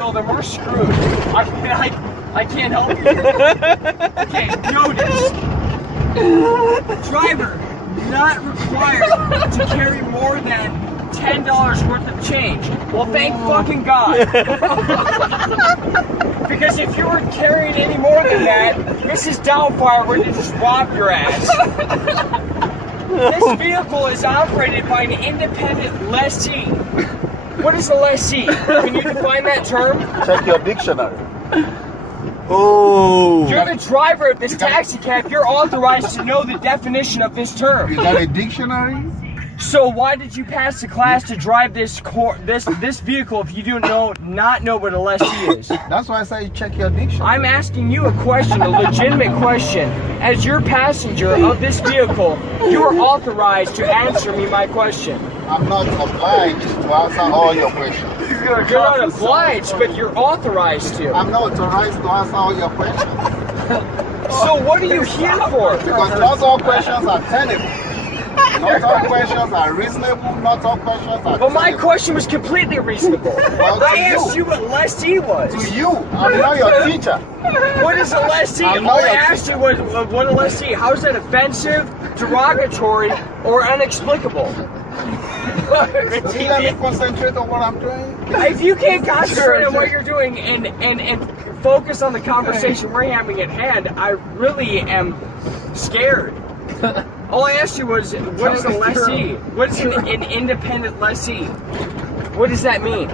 well, then we're screwed. I can't help you. Okay, notice. Driver not required to carry more than $10 worth of change. Well, thank fucking God. Because if you were carrying any more than that, Mrs. Doubtfire would just rob your ass. This vehicle is operated by an independent lessee. What is a lessee? Can you define that term? Check your dictionary. Oh. You're the driver of this taxi cab. You're authorized to know the definition of this term. Is that a dictionary? So why did you pass the class to drive this vehicle if you do not know what a lessee is? That's why I say check your dictionary. I'm asking you a question, a legitimate question. As your passenger of this vehicle, you are authorized to answer me my question. I'm not obliged to answer all your questions. You're not obliged, but you're authorized to. I'm not authorized to answer all your questions. So what are you here for? Because not all questions are tenable. Not all questions are reasonable. Not all questions are But my tenable. question was completely reasonable. Well, I asked you what lessee was. To you, I'm not your teacher. What is a lessee? I'm All not I your asked you was what a lessee. How is that offensive, derogatory, or inexplicable? Will you let me concentrate on what I'm doing? If you can't concentrate on what you're doing and focus on the conversation we're having at hand, I really am scared. All I asked you was, what is a lessee? What is an independent lessee? What does that mean?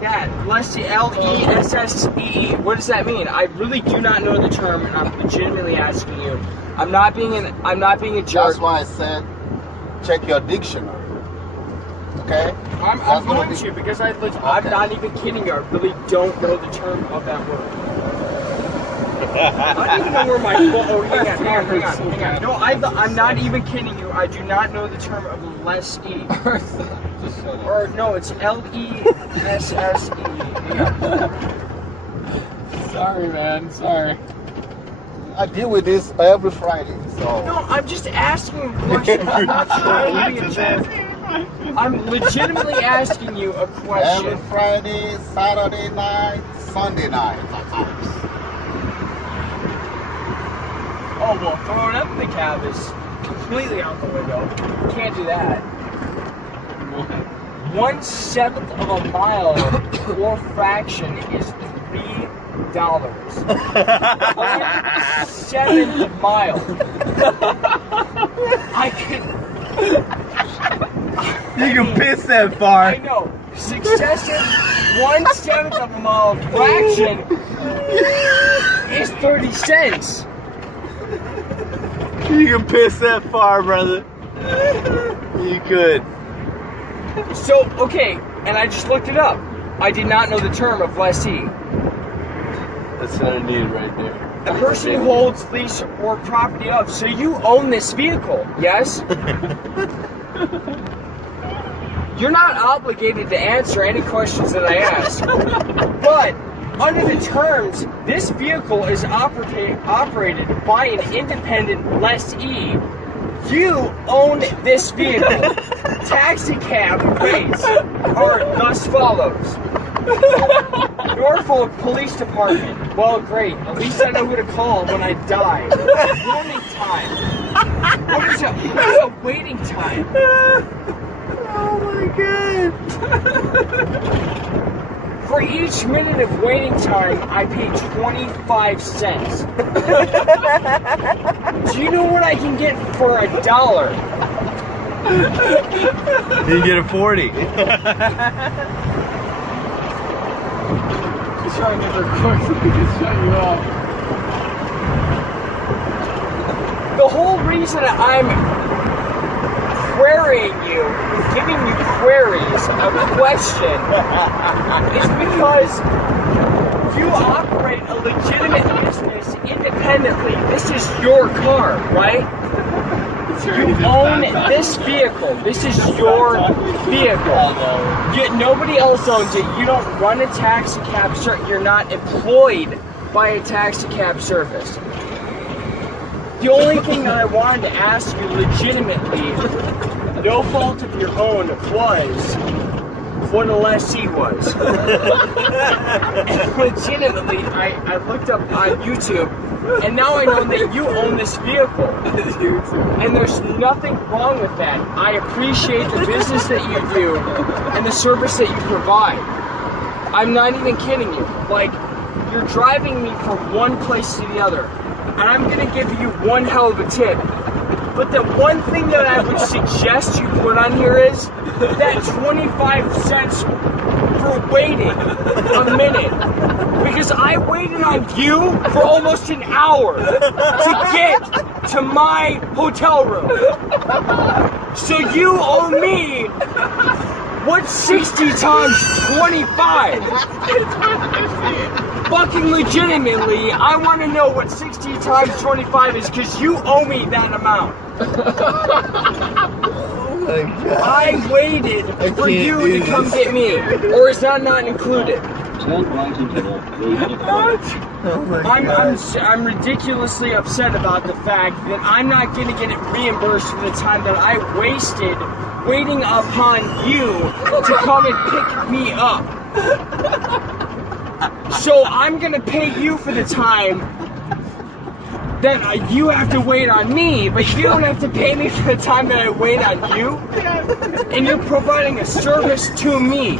That lessee, L-E-S-S-E-E. What does that mean? I really do not know the term, and I'm legitimately asking you. I'm not being a jerk. That's why I said check your dictionary. Okay? I'm going to because I'm not even kidding you. I really don't know the term of that word. I don't even know where my hang on. No, I'm not even kidding you. I do not know the term of lessee. Or no, it's L-E-S-S-E. Sorry, man. Sorry. I deal with this every Friday, so. No, I'm just asking you a question. I'm not trying to be a jerk. I'm legitimately asking you a question. Every Friday, Saturday night, Sunday night, sometimes. Oh, well, throwing up in the cab is completely out the window. Can't do that. 1/7 of a mile or fraction is $3. 1/7 mile. I can. You can piss that far. I know. Successive 1/7 of a mile fraction is 30 cents. You can piss that far, brother. You could. So, okay, and I just looked it up. I did not know the term of lessee. That's what I needed right there. A person who holds, lease, or property of. So you own this vehicle, yes? You're not obligated to answer any questions that I ask. But under the terms, this vehicle is operated by an independent lessee. You own this vehicle. Taxi cab rates are thus follows. Norfolk Police Department. Well, great. At least I know who to call when I die. Warning time. What is a waiting time? Oh my god. For each minute of waiting time, I pay 25 cents. Do you know what I can get for $1? You get a 40. He's trying to get their quick so he can shut you up. The whole reason I'm querying you, giving you queries, a question, is because you operate a legitimate business independently. This is your car, right? You own this vehicle. This is your vehicle. Yet nobody else owns it. You don't run a taxi cab service. You're not employed by a taxi cab service. The only thing that I wanted to ask you legitimately, no fault of your own, was what a lessee was. And legitimately, I looked up on YouTube, and now I know that you own this vehicle. And there's nothing wrong with that. I appreciate the business that you do and the service that you provide. I'm not even kidding you. Like, you're driving me from one place to the other. And I'm gonna give you one hell of a tip. But the one thing that I would suggest you put on here is that 25 cents for waiting a minute. Because I waited on you for almost an hour to get to my hotel room. So you owe me, what's 60 times 25? Fucking legitimately, I want to know what 60 times 25 is because you owe me that amount. Oh my God. I waited for you to come get me, or is that not included? Turn right into the Oh my God. I'm ridiculously upset about the fact that I'm not going to get it reimbursed for the time that I wasted waiting upon you to come and pick me up. So I'm going to pay you for the time that you have to wait on me, but you don't have to pay me for the time that I wait on you. And you're providing a service to me.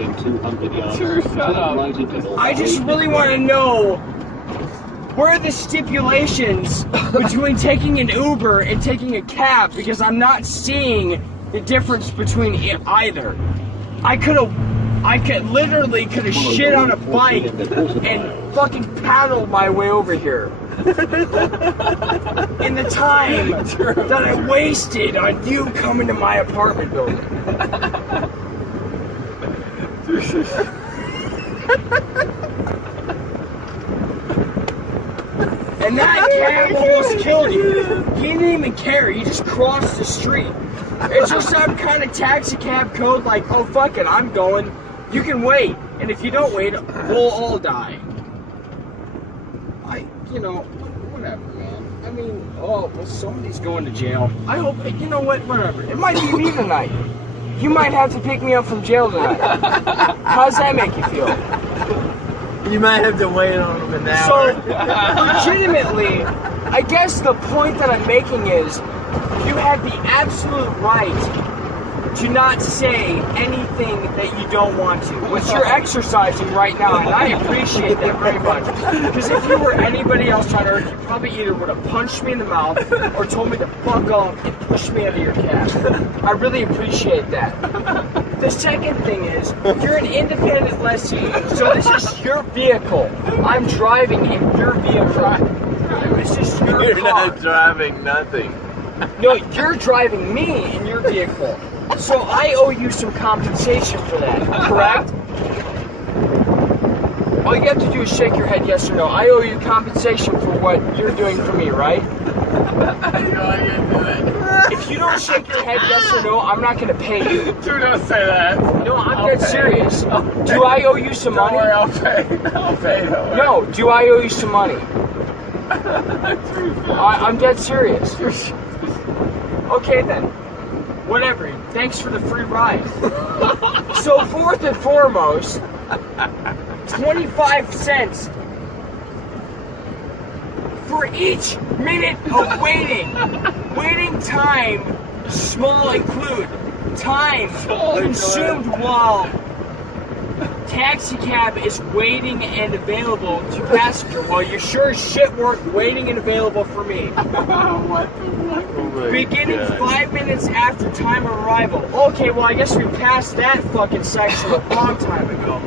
in 200 yards. Shut up. Right into the I just really want to know, where are the stipulations between taking an Uber and taking a cab? Because I'm not seeing the difference between either. I could literally shit on a bike and fucking paddled my way over here. In the time that I wasted on you coming to my apartment building. And that cab almost killed you. He didn't even care, he just crossed the street. It's just some kind of taxi cab code like, oh fuck it, I'm going. You can wait. And if you don't wait, we'll all die. Whatever, man. I mean, oh, well, somebody's going to jail. I hope, you know what, whatever. It might be me tonight. You might have to pick me up from jail tonight. How's that make you feel? You might have to wait on him an hour. So, legitimately, I guess the point that I'm making is, you have the absolute right to not say anything that you don't want to, which you're exercising right now, and I appreciate that very much. Because if you were anybody else on earth, you probably either would have punched me in the mouth or told me to fuck off and pushed me out of your cab. I really appreciate that. The second thing is, you're an independent lessee, so this is your vehicle. I'm driving in your vehicle. This is your You're car. not driving nothing. No, you're driving me in your vehicle. So I owe you some compensation for that, correct? All you have to do is shake your head yes or no. I owe you compensation for what you're doing for me, right? If you don't shake your head yes or no, I'm not going to pay you. Do not say that. No, I'm dead serious. Do I owe you some Don't money? worry, I'll pay. I'll pay. No, do I owe you some money? I'm dead serious. Okay then. Whatever. Thanks for the free ride. So fourth and foremost, 25 cents for each minute of waiting. Waiting time, small include. Time consumed while taxi cab is waiting and available to passenger. Well, you sure as shit weren't waiting and available for me. What the fuck? Oh my Beginning God. 5 minutes after time of arrival. Okay, well, I guess we passed that fucking section a long time ago.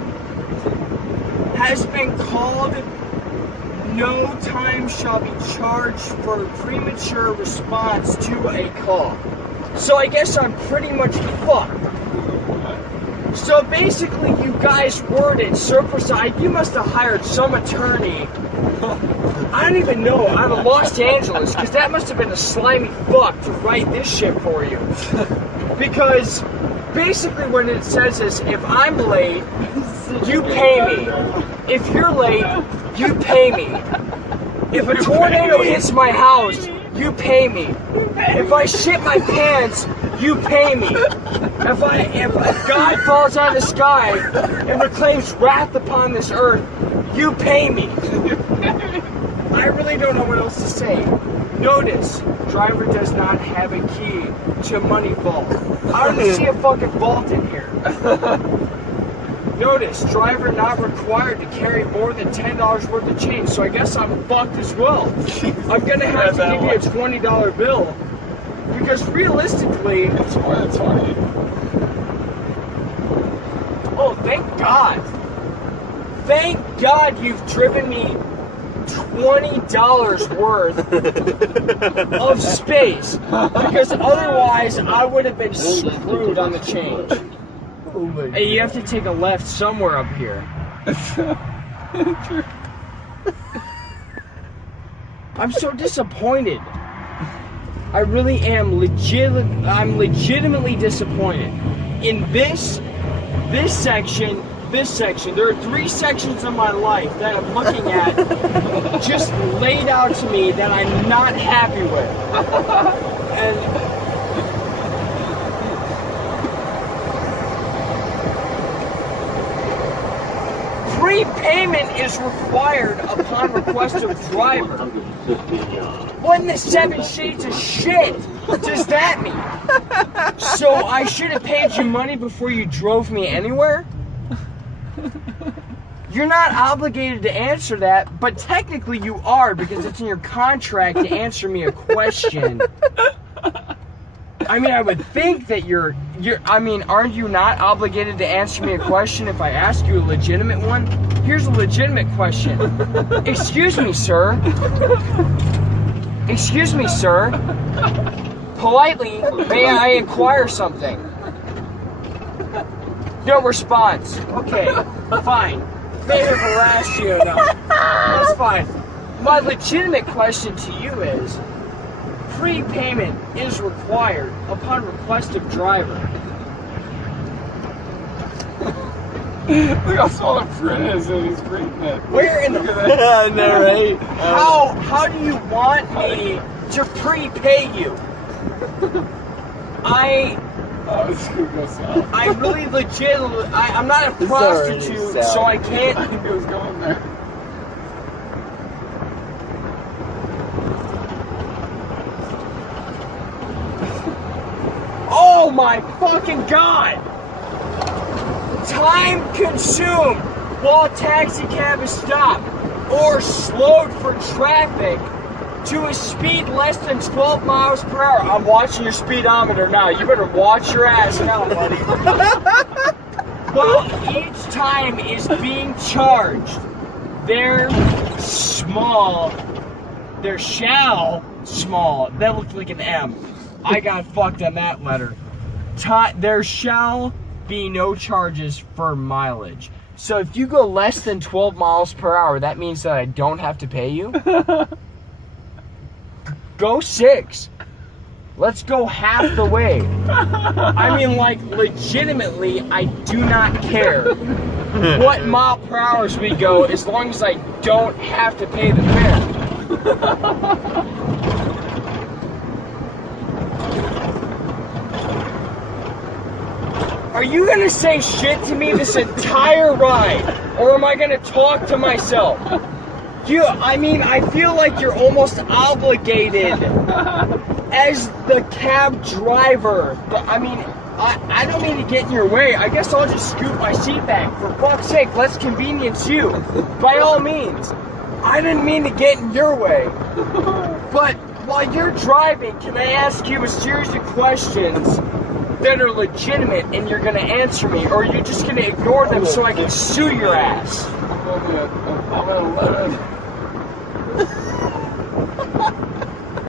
Has been called. No time shall be charged for premature response to a call. So I guess I'm pretty much fucked. So basically, you guys worded Surfside. You must have hired some attorney. I don't even know, out of Los Angeles, because that must have been a slimy fuck to write this shit for you. Because basically, what it says is, if I'm late, you pay me. If you're late, you pay me. If a tornado hits my house, you pay me. If I shit my pants, you pay me. If God falls out of the sky and proclaims wrath upon this earth, you pay me. I really don't know what else to say. Notice, driver does not have a key to money vault. I don't even see a fucking vault in here. Notice, driver not required to carry more than $10 worth of change, so I guess I'm fucked as well. I'm gonna have to give you a $20 bill, because realistically... It's more than 20. Oh, thank God. Thank God you've driven me $20 worth of space, because otherwise I would have been screwed on the change. Hey, you have to take a left somewhere up here. I'm so disappointed. I really am I'm legitimately disappointed. In this section, there are 3 sections of my life that I'm looking at just laid out to me that I'm not happy with. And prepayment is required upon request of driver. 150 yards. What in the 7 shades of shit does that mean? So I should have paid you money before you drove me anywhere? You're not obligated to answer that, but technically you are, because it's in your contract to answer me a question. I mean, I would think that aren't you not obligated to answer me a question if I ask you a legitimate one? Here's a legitimate question. Excuse me, sir. Excuse me, sir. Politely, may I inquire something? No response. Okay, fine. May have harassed you enough. That's fine. My legitimate question to you is, prepayment is required upon request of driver. Look how small the print is in his print. Where in the... I know, right? How do you want me to prepay you? Oh, it's gonna go south. I really legitimately... I'm not a prostitute, so I can't... I think it was going there. Oh my fucking God! Time consumed while a taxi cab is stopped or slowed for traffic to a speed less than 12 miles per hour. I'm watching your speedometer now. You better watch your ass now, buddy. Well, each time is being charged. There shall small. That looked like an M. I got fucked on that letter. There shall be no charges for mileage. So if you go less than 12 miles per hour, that means that I don't have to pay you? Go 6. Let's go half the way. I mean, like, legitimately, I do not care what mile per hours we go as long as I don't have to pay the fare. Are you gonna say shit to me this entire ride, or am I gonna talk to myself? I feel like you're almost obligated as the cab driver. I don't mean to get in your way. I guess I'll just scoot my seat back. For fuck's sake, let's convenience you. By all means. I didn't mean to get in your way. But while you're driving, can I ask you a series of questions that are legitimate and you're gonna answer me, or are you just gonna ignore them so I can sue your ass? I'm gonna let it.